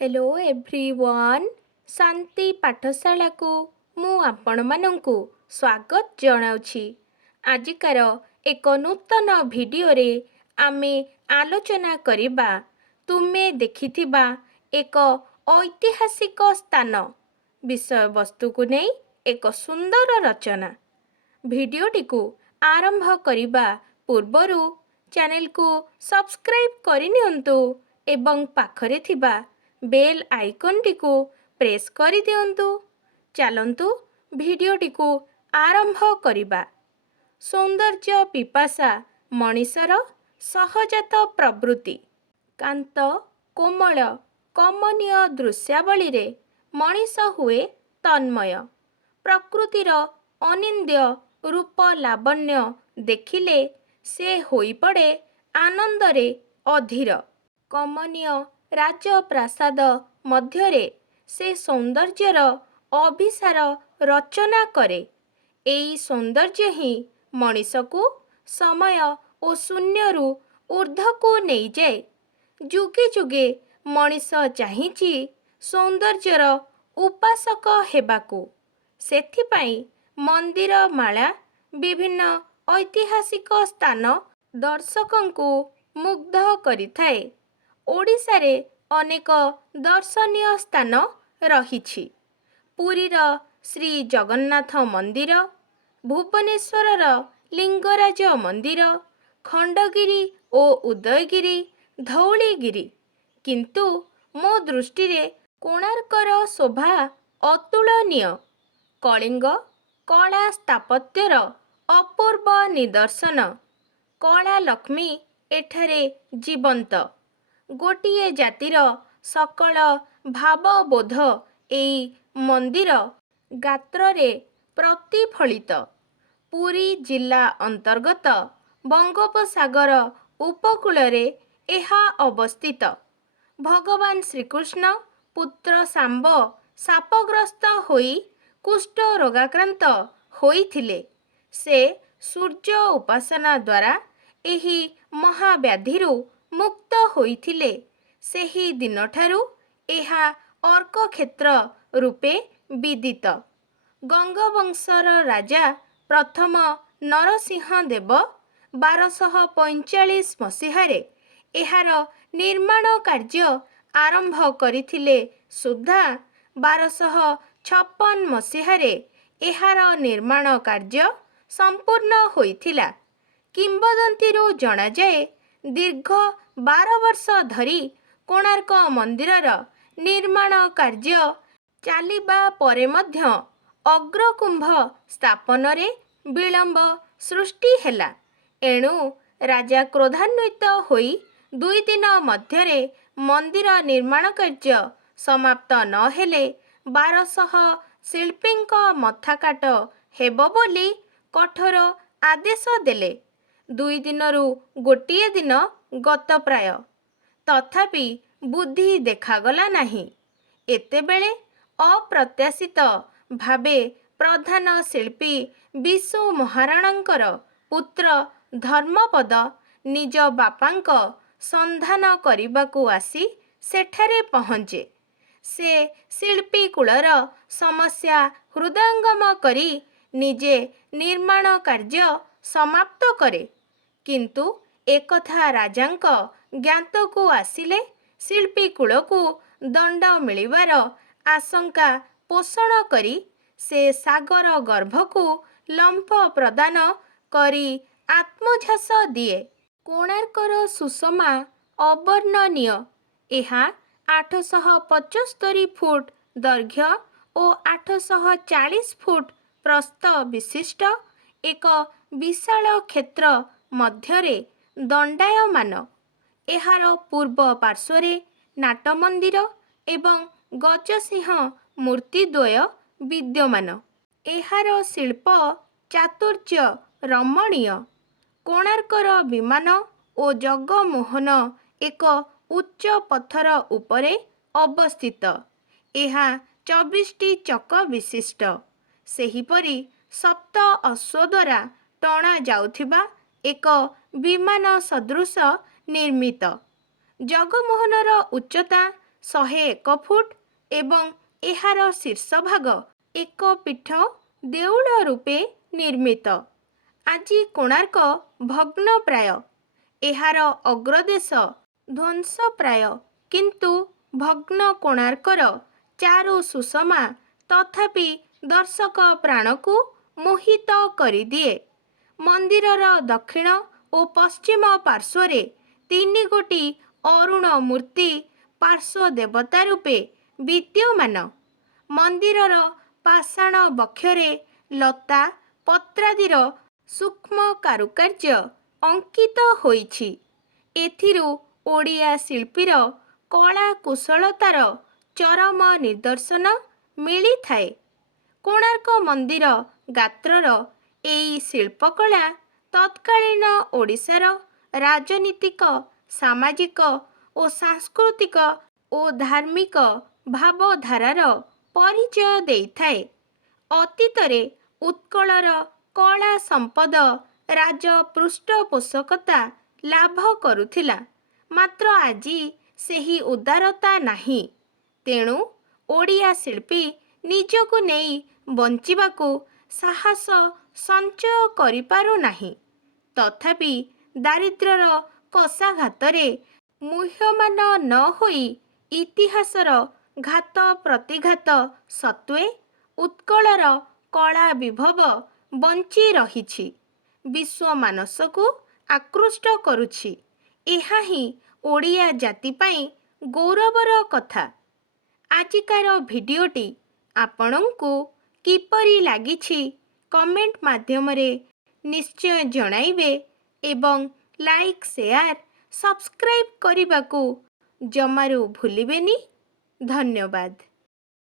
Hello everyone शांति पाठशाला को मु आपण मानंकु स्वागत जनाउछि। आजिकार एक नूतन भिडियो रे आमे आलोचना करिबा तुमे देखिथिबा एक ऐतिहासिक स्थान विषय वस्तु को नै एक सुंदर रचना। भिडियोटी को आरंभ करिबा पूर्वरु चैनल को सब्सक्राइब करिनियंतु एवं पाखरे थिबा बेल आइकनटी को प्रेस करि दियंतु। चलंतु भिडियोटी को आरंभ करिबा। सौंदर्य पिपासा मनीषर सहजात प्रवृत्ति। कांत कोमल कमनीय दृश्यावली रे मनीष हुए तन्मय। प्रकृतिर अनिंद्य रूप लावण्य देखिले से होई पड़े आनंदरे अधीर। कमनीय राजप्रासाद मध्यरे से सौंदर्यर अभिसार रचना करे। एई सौंदर्य ही मनीष को समय और शून्यरु ऊर्ध्व को नहीं जाए। जुगे जुगे मनीष चाहिछि सौंदर्यर उपासक हेबाकू। सेथिपाई मंदिर माला विभिन्न ऐतिहासिक स्थान दर्शकंकु मुग्ध करिथाए। ओडिशारे अनेक दर्शनीय स्थान रहिछि। पुरीर श्री जगन्नाथ मंदिर, भुवनेश्वरर लिंगराज मंदिर, खंडगिरी ओ उदयगिरी, धौलीगिरी। किंतु मो दृष्टि रे कोणार्कर शोभा अतुलनीय। कलिंग कला स्थापत्यर अपूर्व निदर्शन। कला लक्ष्मी एठारे जीवंत। गोटिए जातिर सकल भावबोध एई मंदिर गात्ररे प्रतिफलित। पुरी जिला अंतर्गत बंगोपसागर उपकूलरे एहा अवस्थित। भगवान श्रीकृष्ण पुत्र सांब शापग्रस्त होई कुष्ठ रोगाक्रांत होइथिले। से सूर्य उपासना द्वारा एही महाव्याधिरु मुक्त होइथिले। सेही दिनठारु एहा अर्क क्षेत्र रूपे विदित। गंगवंशर राजा प्रथम नरसिंह देव 1245 मसीहारे एहार निर्माण कार्य आरंभ करिथिले सुद्धा 1256 मसीहारे एहार निर्माण कार्य संपूर्ण होइथिला। किंबदंतीरु जणा जाए दीर्घ 12 वर्ष धरी कोणार्क मंदिरर निर्माण कार्य चालिबा परे मध्य अग्रकुंभ स्थापन रे विलंब सृष्टि हेला। एणु राजा क्रोधान्वित होई 2 दिन मध्यरे मंदिर निर्माण कार्य समाप्त न हेले 1200 शिल्पींक मथाकाट हेबो बोली कठोर आदेश देले। 2 दिनरु गोटिए दिन गत प्राय, तथापि बुद्धि देखागला नाही। एतेबेले अप्रत्याशित भावे प्रधान शिल्पी विशु महाराणांकर पुत्र धर्मपद निज बापांक संधान करिबाकू आसी सेठारे पहुँचे। से शिल्पी कुलर समस्या हृदयंगम करी निजे निर्माण कार्य समाप्त करे। किंतु एकथा राजांक ज्ञातकू आसिले शिल्पी कुलकू दंड मिलिबार आशंका पोषण करी से सागर गर्भकू लंफ प्रदान करी आत्मझास दिए। कोणार्कर सुषमा अवर्णनीय। एहा 875 फुट दैर्घ्य और 840 फुट प्रस्थ विशिष्ट एक विशाल क्षेत्र मध्यरे दंडायमान। एहार पूर्व पार्श्वरे नाटमंदिर एवं गजसिंह मूर्तिद्वय विद्यमान। एहार शिल्प चातुर्य रमणीय। कोणार्कर विमान और जगमोहन एक उच्च पत्थर उपरे अवस्थित। एहा 24टी चक विशिष्ट। सेहीपरि सप्त अश्व द्वारा टणा जाउथिबा एक विमान सदृश निर्मित। जगमोहनर उच्चता 101 ଫୁଟ ଏବଂ ଏହାର ଶୀର୍ଷଭାଗ ଏକ ପୀଠ ଦେଉଳ ରୂପେ ନିର୍ମିତ। ଆଜି କୋଣାର୍କ ଭଗ୍ନପ୍ରାୟ। ଏହାର ଅଗ୍ରଦେଶ ଧ୍ୱଂସପ୍ରାୟ, କିନ୍ତୁ ଭଗ୍ନ କୋଣାର୍କର ଚାରୁ ସୁଷମା ତଥାପି ଦର୍ଶକ ପ୍ରାଣକୁ ମୋହିତ କରିଦିଏ। ମନ୍ଦିରର ଦକ୍ଷିଣ ଓ ପଶ୍ଚିମ ପାର୍ଶ୍ୱରେ 3 ଗୋଟି ଅରୁଣ ମୂର୍ତ୍ତି ପାର୍ଶ୍ୱ ଦେବତା ରୂପେ ବିଦ୍ୟମାନ। ମନ୍ଦିରର ପାଷାଣ ବକ୍ଷରେ ଲତା ପତ୍ରାଦିର ସୂକ୍ଷ୍ମ କାରୁକାର୍ଯ୍ୟ ଅଙ୍କିତ ହୋଇଛି। ଏଥିରୁ ଓଡ଼ିଆ ଶିଳ୍ପୀର କଳା କୁଶଳତାର ଚରମ ନିଦର୍ଶନ ମିଳିଥାଏ। କୋଣାର୍କ ମନ୍ଦିର ଗାତ୍ରର ଏହି ଶିଳ୍ପକଳା ତତ୍କାଳୀନ ଓଡ଼ିଶାର ରାଜନୀତିକ, ସାମାଜିକ ଓ ସାଂସ୍କୃତିକ ଓ ଧାର୍ମିକ ଭାବଧାରାର ପରିଚୟ ଦେଇଥାଏ। ଅତୀତରେ ଉତ୍କଳର କଳା ସମ୍ପଦ ରାଜ ପୃଷ୍ଠପୋଷକତା ଲାଭ କରୁଥିଲା, ମାତ୍ର ଆଜି ସେହି ଉଦାରତା ନାହିଁ। ତେଣୁ ଓଡ଼ିଆ ଶିଳ୍ପୀ ନିଜକୁ ନେଇ ବଞ୍ଚିବାକୁ ସାହସ ସଞ୍ଚୟ କରିପାରୁନାହିଁ। ତଥାପି ଦାରିଦ୍ର୍ୟର କଷାଘାତରେ ମୁହ୍ୟମାନ ନ ହୋଇ ଇତିହାସର ଘାତ ପ୍ରତିଘାତ ସତ୍ତ୍ୱେ ଉତ୍କଳର କଳା ବିଭବ ବଞ୍ଚି ରହିଛି, ବିଶ୍ୱମାନସକୁ ଆକୃଷ୍ଟ କରୁଛି। ଏହା ହିଁ ଓଡ଼ିଆ ଜାତି ପାଇଁ ଗୌରବର କଥା। ଆଜିକାର ଭିଡ଼ିଓଟି ଆପଣଙ୍କୁ କିପରି ଲାଗିଛି କମେଣ୍ଟ ମାଧ୍ୟମରେ ନିଶ୍ଚୟ ଜଣାଇବେ ଏବଂ ଲାଇକ୍, ସେୟାର, ସବସ୍କ୍ରାଇବ୍ କରିବାକୁ ଜମାରୁ ଭୁଲିବେନି। ଧନ୍ୟବାଦ।